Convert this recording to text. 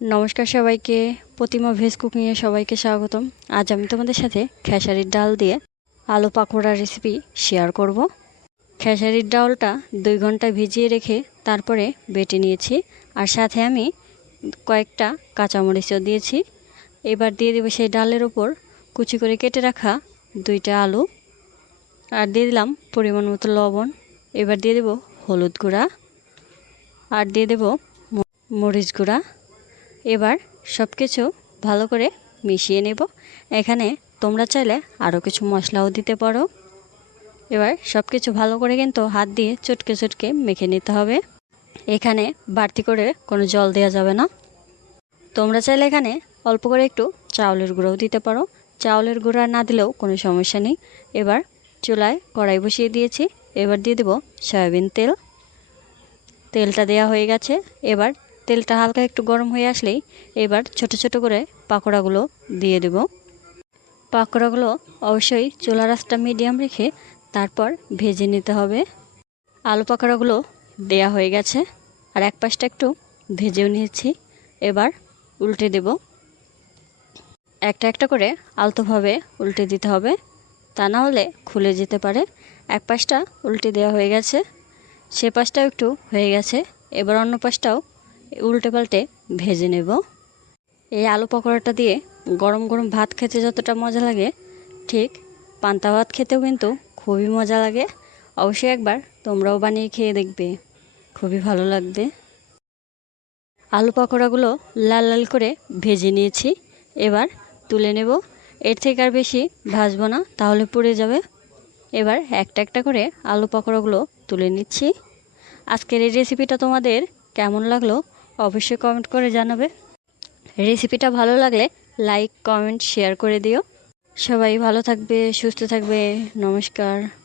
নমস্কার সবাইকে। প্রতিমা ভেজ কুকিংয়ে সবাইকে স্বাগতম। আজ আমি তোমাদের সাথে খেসারির ডাল দিয়ে আলু পাকোড়ার রেসিপি শেয়ার করব। খেসারির ডালটা দুই ঘণ্টা ভিজিয়ে রেখে তারপরে বেটে নিয়েছি। আর সাথে আমি কয়েকটা কাঁচামরিচও দিয়েছি। এবার দিয়ে দেবো সেই ডালের ওপর কুচি করে কেটে রাখা দুইটা আলু। আর দিয়ে দিলাম পরিমাণ মতো লবণ। এবার দিয়ে দেবো হলুদ গুঁড়া। আর দিয়ে দেবো মরিচ গুঁড়া। এবার সব কিছু ভালো করে মিশিয়ে নেব। এখানে তোমরা চাইলে আরও কিছু মশলাও দিতে পারো। এবার সব কিছু ভালো করে কিন্তু হাত দিয়ে চটকে চটকে মেখে নিতে হবে। এখানে বাড়তি করে কোনো জল দেওয়া যাবে না। তোমরা চাইলে এখানে অল্প করে একটু চাউলের গুঁড়োও দিতে পারো। চাউলের গুঁড়া না দিলেও কোনো সমস্যা নেই। এবার চুলায় কড়াই বসিয়ে দিয়েছি। এবার দিয়ে দেবো সয়াবিন তেল। তেলটা দেয়া হয়ে গেছে। এবার তেলটা হালকা একটু গরম হয়ে আসলেই এবার ছোট ছোট করে পাকোড়াগুলো দিয়ে দেব। পাকোড়াগুলো অবশ্যই চুলা রাসটা মিডিয়াম রেখে তারপর ভেজে নিতে হবে। আলু পাকোড়াগুলো দেয়া হয়ে গেছে আর এক পাশটা একটু ভেজেও নিয়েছি। এবার উল্টে দেব। একটা একটা করে আলতোভাবে উল্টে দিতে হবে। তা না হলে খুলে যেতে পারে। এক পাশটা উল্টে দেওয়া হয়ে গেছে। সে পাশটাও একটু হয়ে গেছে। এবার অন্য পাশটাও উল্টে পাল্টে ভেজে নেব। এই আলু পকোড়াটা দিয়ে গরম গরম ভাত খেতে যতটা মজা লাগে, ঠিক পান্তা ভাত খেতেও কিন্তু খুবই মজা লাগে। অবশ্যই একবার তোমরাও বানিয়ে খেয়ে দেখবে, খুবই ভালো লাগবে। আলু পকোড়াগুলো লাল লাল করে ভেজে নিয়েছি, এবার তুলে নেব। এর থেকে আর বেশি ভাজবো না, তাহলে পুড়ে যাবে। এবার একটা একটা করে আলু পকোড়াগুলো তুলে নিচ্ছি। আজকের এই রেসিপিটা তোমাদের কেমন লাগল অবশ্যই কমেন্ট করে জানাবে। রেসিপিটা ভালো লাগলে লাইক কমেন্ট শেয়ার করে দিও। সবাই ভালো থাকবে, সুস্থ থাকবে। নমস্কার।